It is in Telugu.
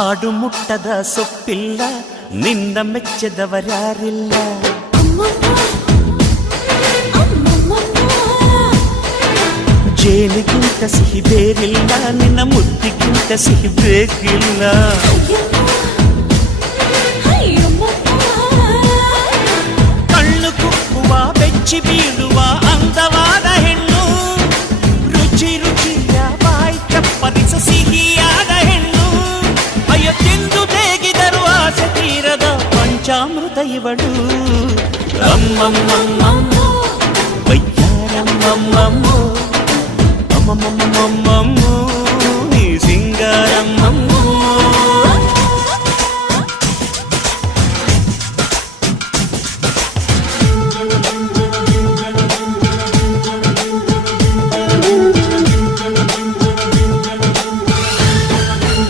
ಹಾಡು ಮುಟ್ಟದ ಸೊಪ್ಪಿಲ್ಲ ನಿನ್ನ ಮೆಚ್ಚದವರಾರಿಲ್ಲ ಜೇನಿಗಿಂತ ಸಿಹಿ ಬೇರಿಲ್ಲ ನಿನ್ನ ಮುದ್ದಿಗಿಂತ ಸಿಹಿ ಬೇಕಿಲ್ಲ ಕಣ್ಣು ಕುಕ್ಕುವ ಬೆಚ್ಚಿ ಬೀಳು దైవడు అమ్మమ్మమ్మో అమ్మమ్మమ్మో